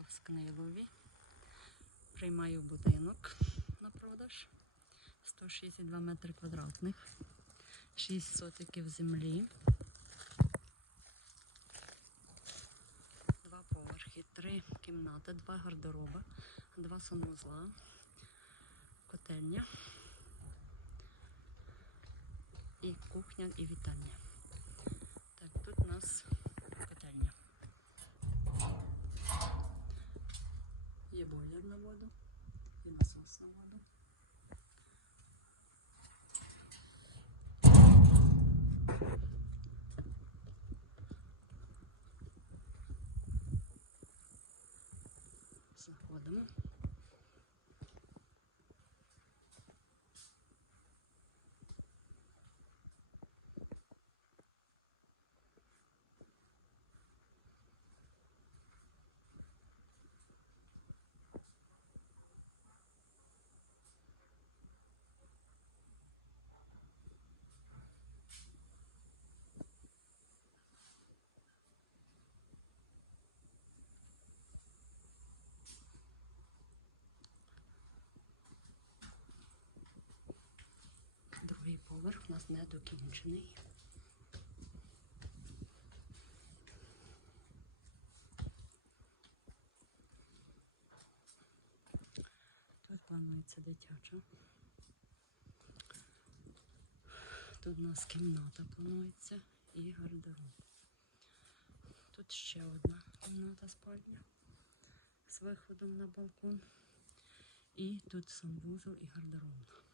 Я в Скнилові. Приймаю будинок на продаж. 162 метри квадратних, 6 сотиків землі. Два поверхи, три кімнати, два гардероба, два санузла, котельня і кухня, і вітальня. Так, тут у нас котельня. Є бойлер на воду, і насос на воду. Заходимо. Поверх у нас не докінчений. Тут планується дитяча. Тут у нас кімната планується і гардероб. Тут ще одна кімната спальня з виходом на балкон. І тут санвузол і гардеробна.